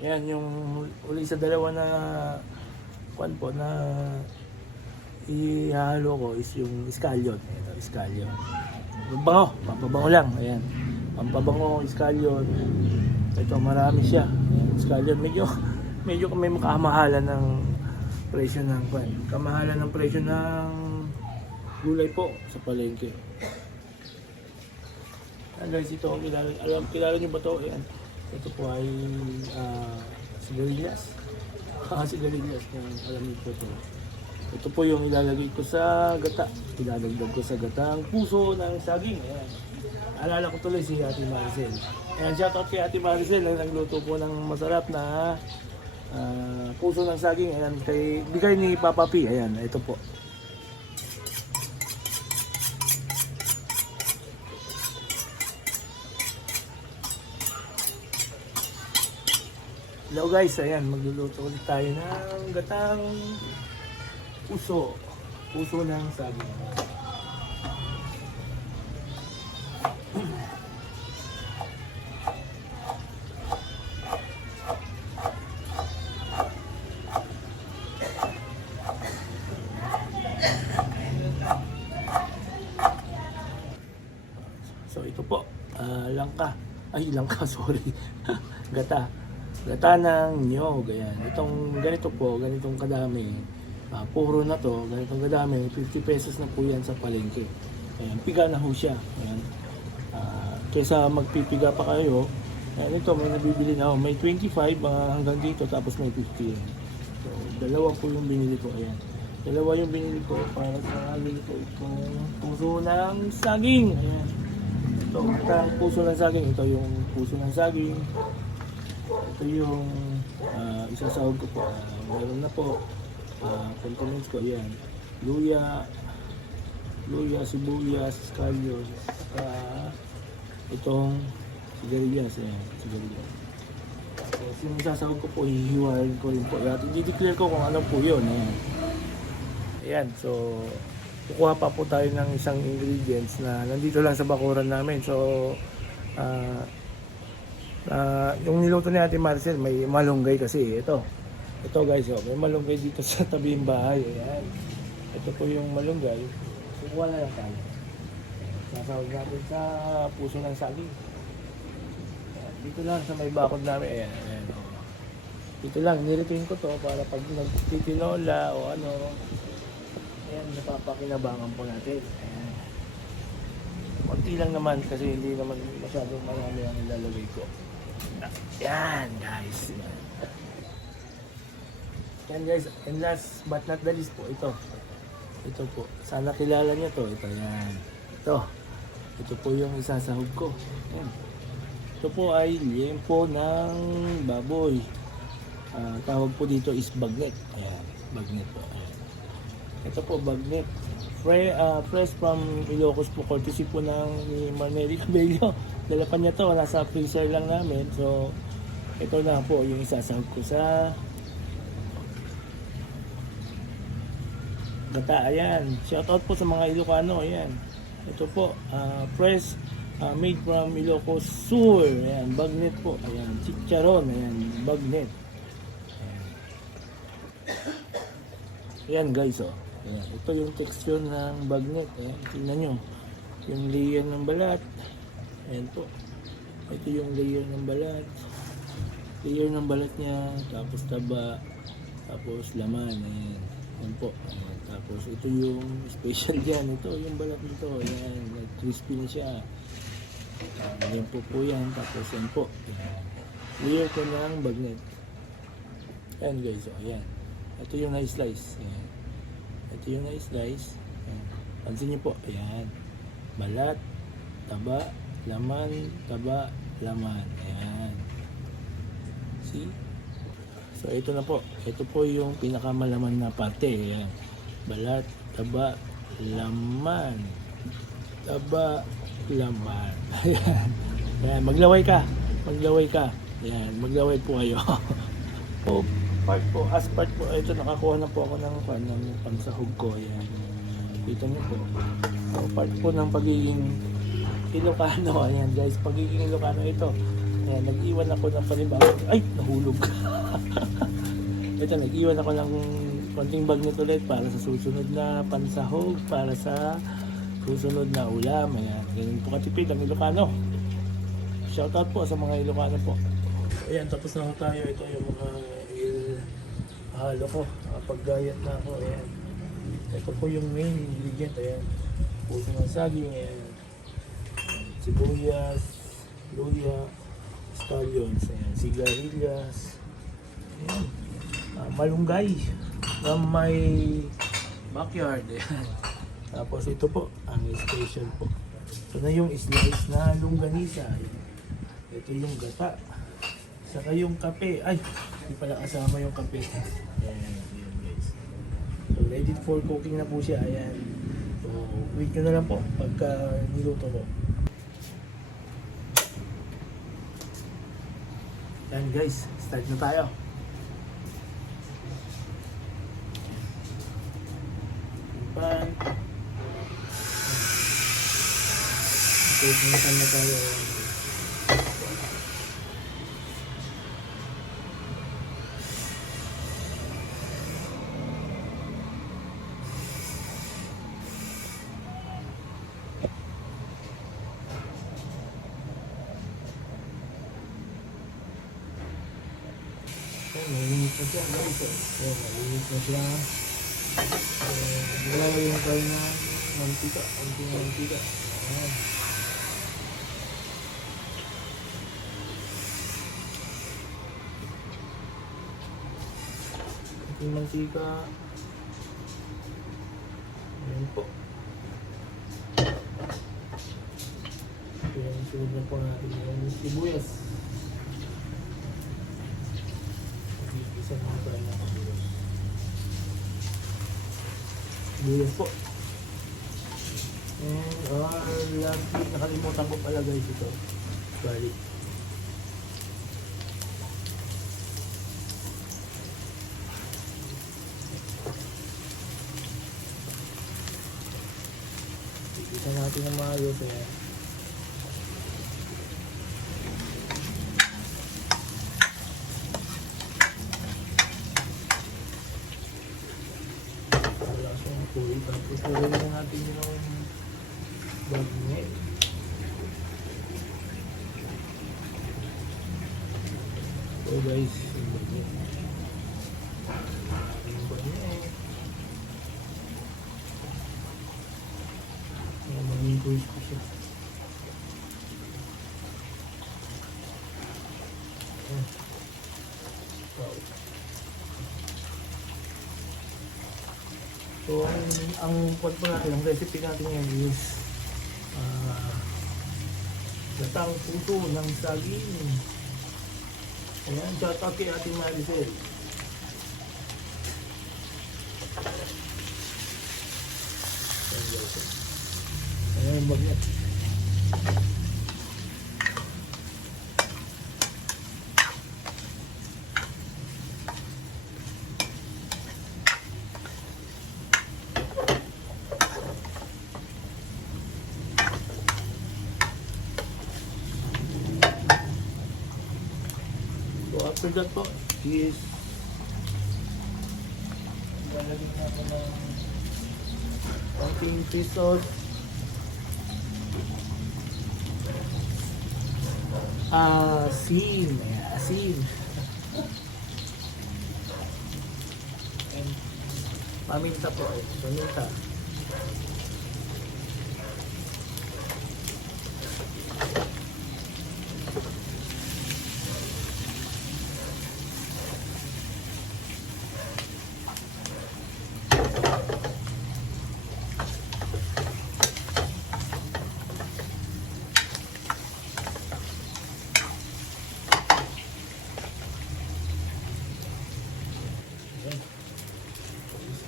Ayan, yung uli sa dalawa na kwan po na ihalo ko is yung scallion. Ito, scallion. Pampabango, pampabango lang. Ayan. Pampabango, scallion. Ito, marami siya. Ayan, scallion. Medyo may kamahalan ng presyo ng kwan. Kamahalan ng presyo ng gulay po sa palengke. Ayan guys, ito, kilala nyo ba ito? Ayan. Ito po ay sigarilyas. Sigarilyas. Alam niyo po ito. Ito po yung ilalagay ko sa gata. Ilalagdag ko sa gata ang puso ng saging. Ayan. Alala ko tuloy si Ate Maricel. Ayan, shoutout kay Ate Maricel na nagluto po ng masarap na puso ng saging. Ayan, bigay ni Papa P. Ayan, ito po. Hello guys, ayan, magluluto ulit tayo ng gatang puso ng saging. So ito po, langka, sorry. Gata ng niyog, ayan. Ganitong kadami. Puro na to, ganitong kadami, 50 pesos na po yan sa palengke. Ayan, piga na ho siya. Ayan. Kesa magpipiga pa kayo, ayan, ito may nabibili na ako. May 25 hanggang dito, tapos may 50. So, dalawa po yung binili ko. Ayan. Dalawa yung binili ko para sa ko itong puso ng saging. Ayan. Ito, ang puso ng saging. Ito yung puso ng saging. Ito yung isasahog ko po. Meron na po. Condiments ko, ayan. Luya, sibuyas, scallion, itong sigarilyas, ayan, sigarilyas. Tapos yung isasahog ko po, hihiwain ko rin po. I-declare ko kung ano po yun, ayan. Ayan, so kukuha pa po tayo ng isang ingredients na nandito lang sa bakuran namin. So yung niluto ni Ate Maricel, may malunggay kasi. Ito guys, may malunggay dito sa tabi ng bahay. Ayan. Ito po yung malunggay. Kukuha na lang tayo. Sasawag natin sa puso ng saging. Ayan. Dito lang sa may bakod namin. Ayan. Dito lang, niritin ko to para pag nagtitinola o ano, ayan, napapakinabangan po natin. Ayan. Kunti lang naman kasi hindi naman masyadong marami ang ilalagay ko. Yan guys. Yan guys. And last but not the least po, ito po. Sana kilala niyo to. Yan. Ito po yung isasahog ko. Yan. Ito po ay liempo ng baboy. Tawag po dito is bagnet. Ayan. Bagnet po. Ayan. Ito po bagnet. Fresh from Ilocos po. Courtesy po ng ni Maneli Cabello. Dala pa niya to, nasa freezer lang namin. So, ito na po yung isasahog ko sa gata. Ayan, shoutout po sa mga Ilocano. Ayan, ito po, fresh, made from Ilocos Sur. Ayan, bagnet po. Ayan, chicharon. Ayan, bagnet. Ayan guys, oh. Ayan, ito yung texture ng bagnet. Ayan, tingnan nyo. Yung layer ng balat. Ayan po. Ito yung layer ng balat. Layer ng balat niya. Tapos taba. Tapos laman. Ayan. Ayan po. Ayan. Tapos ito yung special dyan. Ito yung balat nito. Ayan. Crispy na siya. Ayan po yan. Tapos yan po. Ayan. Layer ko ng bagnet. Ayan guys. So, ayan. Ito yung na-slice. Ayan. Ito yung na-slice. Ayan. Pansin niyo po. Ayan. Balat. Taba. Laman, taba, laman. Ayan. See? So, ito na po. Ito po yung pinakamalaman na parte. Ayan. Balat, taba, laman. Taba, laman. Ayan. Ayan. Maglaway ka. Ayan. Maglaway po kayo. Part po. As part po. Ito, nakakuha na po ako ng pansahog ko. Ayan. Dito nyo po. So, part po ng pagiging Ilocano. Ayan guys, pagiging Ilocano ito. Ayan, nag-iwan ako ng panibawag. Ay, nahulog. Ito, nag-iwan ako ng konting bagnet ulit para sa susunod na pansahog, para sa susunod na ulam. Ayan, ganyan po katipid ang Ilocano. Shoutout po sa mga Ilocano po. Ayan, tapos na ho tayo. Ito yung mga halo ko. Nakapaggayat na ako. Ayan. Ito po yung main ingredient. Ayan. Puso ng saging. Ayan. Sibuyas, luya, scallions, ayan, sigarilyas, ayan, malunggay from my backyard. Ayan. Tapos ito po, ang special po. Ito na yung slice na longganisa. Ayan. Ito yung gata. Saka yung kape. Ay, hindi pala kasama yung kape. Ayan, ayan guys. So, ready for cooking na po siya. Ayan. So, wait nyo na lang po pagka niluto ko. Yan guys, start na tayo. Pan. Pupuntan na tayo. Malinis na siya guys. Malinis na siya. Lalagyan tayo ng mantika. Kunting mantika. Ayan. Kunting mantika. Ayan po. Ito yung sunod na po natin yung sibuyas. Isa naman tayo ng sibuyas. Sibuyas po. And nakalimutan ko pala guys ito. Garlic. Isa natin ang maayos eh. Tapos nalagyan na natin yung bagnet. So guys, yung bagnet. Yung bagnet. Maging crispy siya. So, ang pot po natin, ang recipe natin ngayon is gatang puso ng saging. Ayan, shout out kay ating Maricel. Ayan yung bagnet. After that po is lalagyan natin ng konting fish sauce, asin, and paminta po, paminta.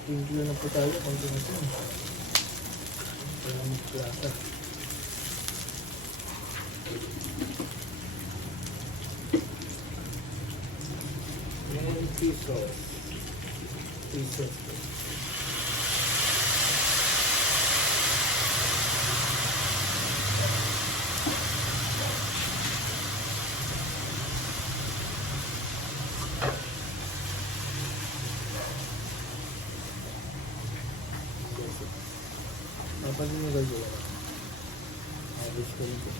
Sprinkle na po tayo konti natin. Para magplasa. And fish sauce. Fish sauce. Pwede nyo guys yun. Ayos ko ito.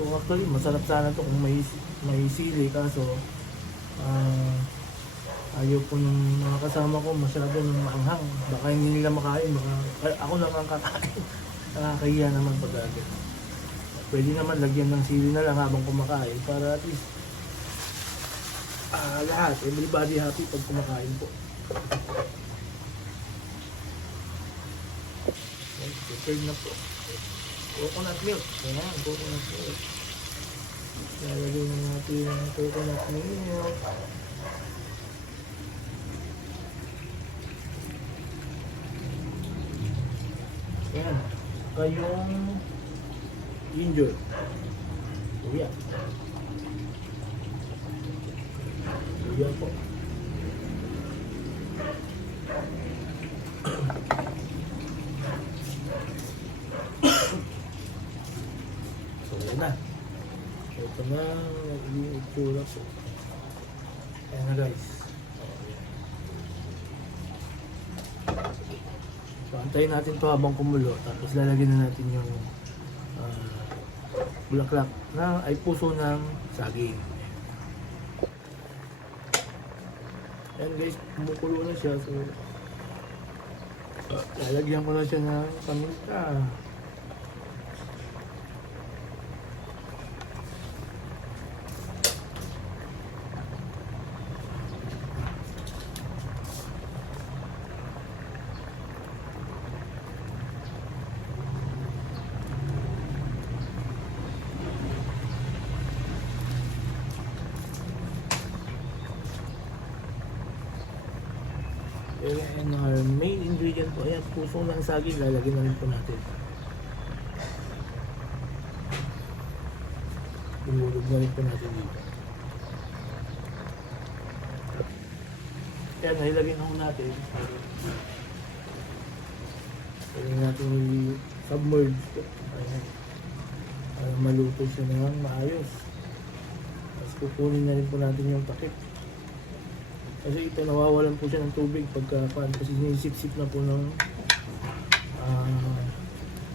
So actually, masarap sana to kung may sili, kaso ayaw po ng mga kasama ko masyado ng maanghang. Baka hindi nila makain, baka ako naman kakain. Nakakahiya naman pag agad. Pwede naman lagyan ng sili na lang habang kumakain para at least lahat, everybody happy pag kumakain po. Okay, prepared na po. Coconut milk. Ayan, coconut milk. Lalagay na natin ang coconut milk. Ayan. Kayong ginger. Luya. Luya po. So, yan na. Ito na yung itsura po. Ayan na guys. So, antayin natin ito habang kumulo. Tapos lalagyan na natin yung bulaklak na ay puso ng saging. Ayan guys, kumukulo na siya. So, lalagyan ko na siya ng paminta. And our main ingredient po, ayan, puso ng saging, lalagyan na rin po natin. Lumulog na rin po natin dito. Ayan, nahilagay na po natin. Pwede natin i-submerge po. Ayan. Para maluto siya naman maayos. Tapos kukunin na rin po natin yung takip. Kasi ito nawawalan po siya ng tubig pagka-pan kasi sinisip-sip na po ng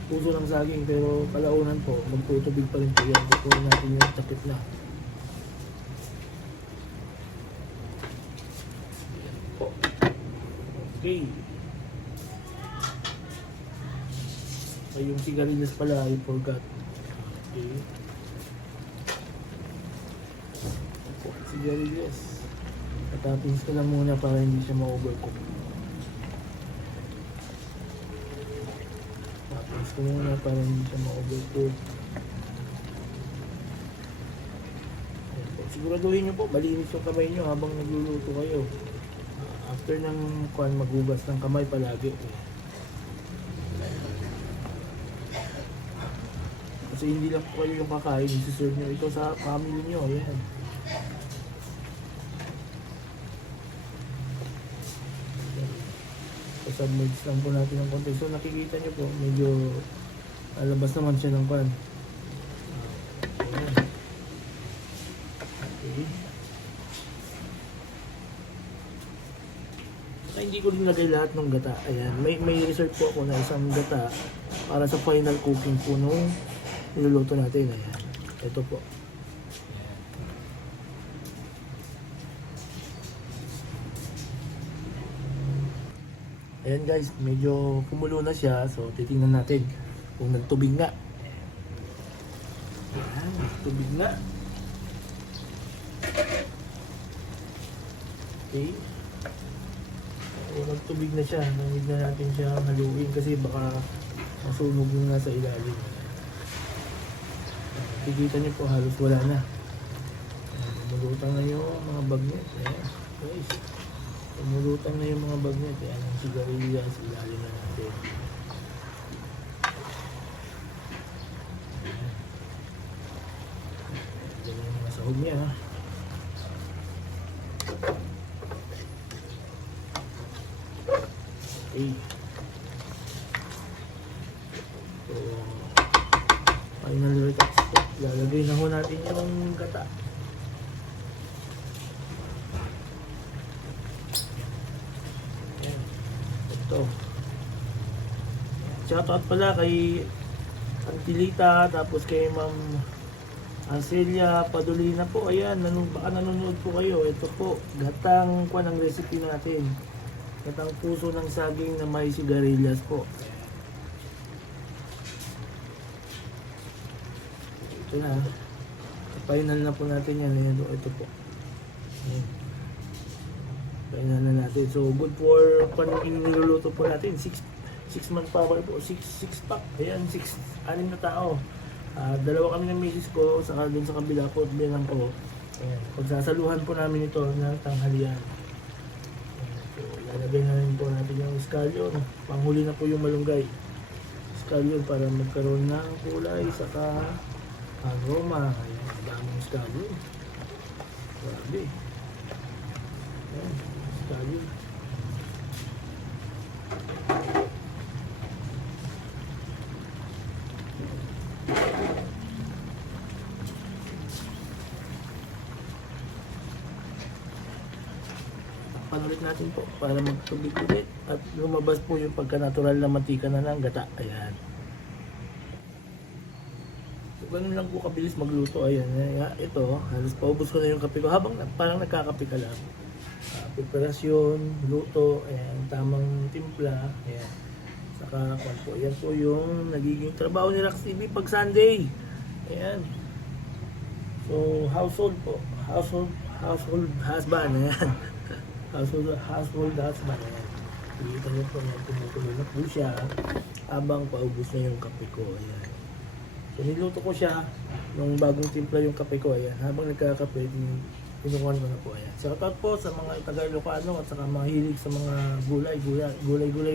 puso ng saging, pero kalaunan po magtutubig pa rin po yan. Kukunin natin yung takip na. Okay. So yung sigarilyas pala I forgot. Okay. Sigarilyas. Tapos ko lang muna para hindi siya ma-overcook. Tapos ko muna para hindi siya ma-overcook. Siguraduhin nyo po, malinis yung kamay nyo habang nagluluto kayo. After ng maghugas ng kamay palagi. Kasi hindi lang po kayo yung kakain, isi-serve nyo ito sa family nyo. Yan. Submerge lang po natin ng konti. So nakikita nyo po, medyo alabas naman siya ng pan. Okay. Saka hindi ko nilagay lahat ng gata. Ayan, may reserve po ako na isang gata para sa final cooking po nung niluluto natin. Ayan, ito po. Ayan guys, medyo kumulo na siya. So titingnan natin kung nagtubig na. Ayan, nagtubig na. Okay. So nagtubig na siya. Nangid na natin siya haluin kasi baka masunog yung nasa ilalim. Kikita niyo po halos wala na. Lumulutang na yung mga bagnet. Ayan guys. Lumulutang na yung mga bagnet. Ayan ang sigarilyas. Ilalim na natin. Ayan yung mga sahog niya ha. Okay. gata. Ayan. Ito. Shoutout pala kay Antilita, tapos kay Ma'am Celia Padolina po. Ayan, baka nanonood po kayo. Ito po, gatang kuan ang recipe natin. Gatang puso ng saging na may sigarilyas po. Ito na. Final na po natin yan. Ayan, ito po. Ayan. Final na natin. So, good for niluluto po natin. 6-month power po. 6 pack. Ayan, 6 na tao. Dalawa kami ng misis ko. Saka dun sa kabila po. Bilang ko. Ayan. Pagsasaluhan po namin ito ng tanghalian. Ayan. So, lalagay na rin po natin yung scallion. Panghuli na po yung malunggay. Scallion para magkaroon ng kulay. Saka aroma. Ayan, daming scallion. Grabe. Ayan, scallion. Panulit natin po para magtubig ulit at lumabas po yung pagka-natural na mantika na ng gata. Ayan. So, ganun lang po kabilis magluto. Ayan. Ito, halos paubos ko na yung kape ko. Habang parang nagkakape ka lang. Preparasyon, luto, ayan, tamang timpla. Ayan. Saka, po, ayan po yung nagiging trabaho ni Rax TV pag Sunday. Ayan. So, household po. Household husband. Ayan. Household husband. Ayan. Kita niyo po na tumutuloy na po siya habang paubos na yung kape ko. Ayan. So, niluto ko siya nung bagong timpla yung kape ko. Ayan. Habang nagkakape, pinukuhan ko na po. Ayan. Shoutout po sa mga Tagalocano at saka mahilig sa mga gulay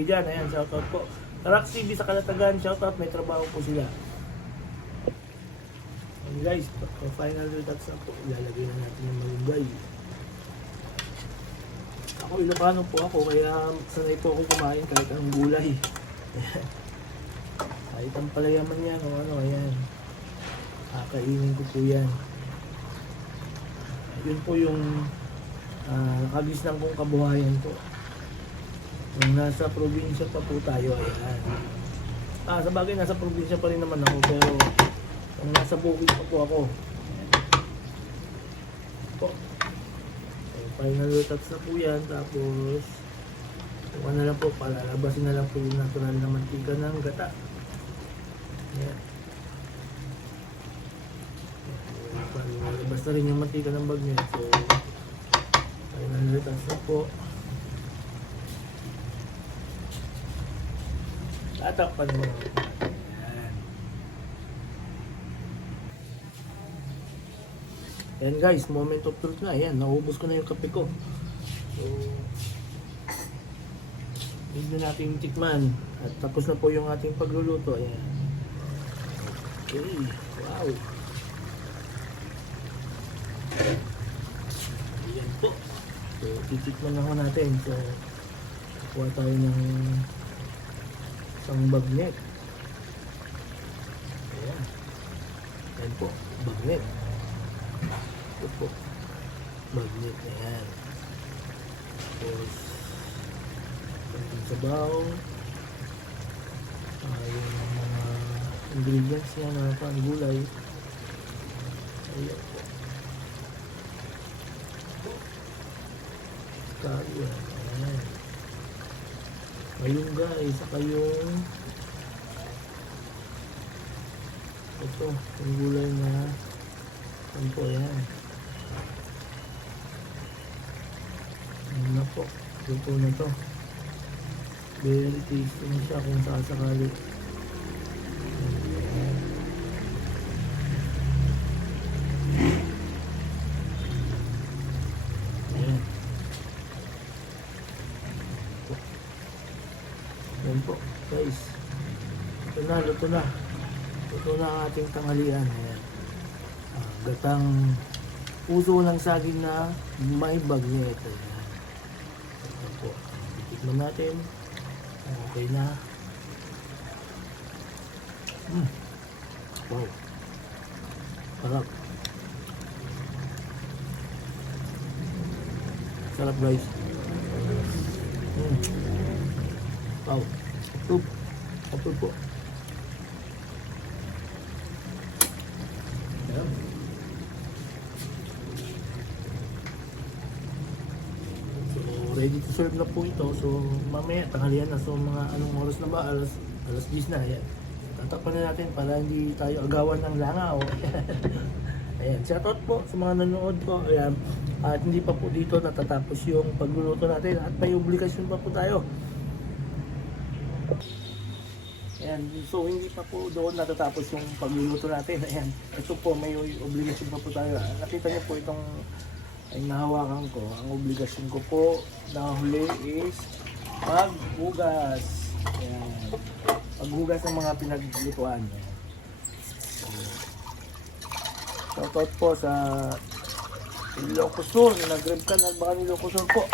dyan. Ayan. Shoutout po. Rax TV sa Kalatagan. Shoutout. May trabaho po sila. And guys, final results na po. Ilalagay na natin yung malunggay. Ako Ilocano po ako, kaya sanay po ako kumain kahit anong gulay. Kahit ang palayaman yan o ano, ayan. Kakainin ko po yan. Yun po yung nakagisnan kong kabuhayan po. Nung nasa probinsya pa po tayo, ayan. Sa bagay, nasa probinsya pa rin naman ako, pero nung nasa bukid pa po ako. Ayan. Po. Final touch na po yan, tapos kung na lang po, palalabasin na lang po yung natural na mantika ng gata. Ayan. Palabas na rin yung mantika ng bag niya. So, final touch na po. Tatakpan mo. Ayan guys, moment of truth na. Ayan, naubos ko na yung kape ko. So, hindi na natin tikman. At tapos na po yung ating pagluluto. Ayan. Okay, wow. Ayan po. So, titikman na ho natin. So, kuha tayo ng isang bagnet. Ayan. Ayan po, bagnet. Ito po, bagnet na yan. Tapos, yung sabaw, yung mga ingredients niya na panggulay. Ayan po. Kaya, ayan. Ayun guys, saka yung ito, yung gulay na ano po yan. Ano na po, luto na to. Very tasty na siya kung sasakali. Ayan. Ayan po, guys. Ito na, luto na. Luto na ang ating tanghalian. Ayan. Gatang puso ng saging na may bagnet. Ayan. Ito po. Titikman natin. Okay na. Wow. Sarap. Sarap guys. Wow. Approve. Approve po. Ayan. So, ready to serve na po ito. So, mamaya, tanghalian na. So, mga anong oras na ba? Alas 10 na. Ayan. Tatakpan na natin para hindi tayo agawan ng langaw. Ayan. Shoutout po sa mga nanonood po. Ayan. At hindi pa po dito natatapos yung pagluluto natin. At may obligasyon pa po tayo. Ayan. So, hindi pa po doon natatapos yung pagluluto natin. Ayan. Ito po, may obligasyon pa po tayo. Nakita niyo po itong ay nahawakan ko. Ang obligasyon ko po na huli is paghugas. Ayan. Paghugas ng mga pinaglutuan. Shoutout po sa Ilocosur. Nag-grab ka na baka Ilocosur po.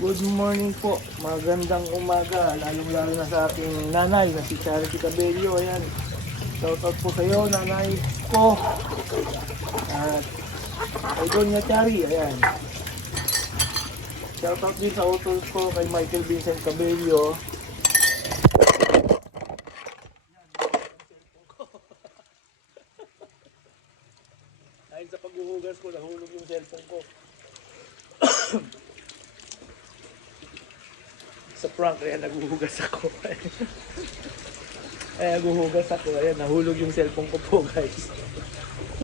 Good morning po. Magandang umaga. Lalong-lalo na sa aking nanay na si Charity Cabello. Ayan. Shoutout po sa iyo, nanay ko. At kay Doña Chari. Ayan. Shoutout din sa utol ko kay Michael Vincent Cabello. Dahil sa paghuhugas ko, nahulog yung cellphone ko. Sa prank, kaya naghuhugas ako. Kaya naghuhugas ako, ayan, nahulog yung cellphone ko po guys.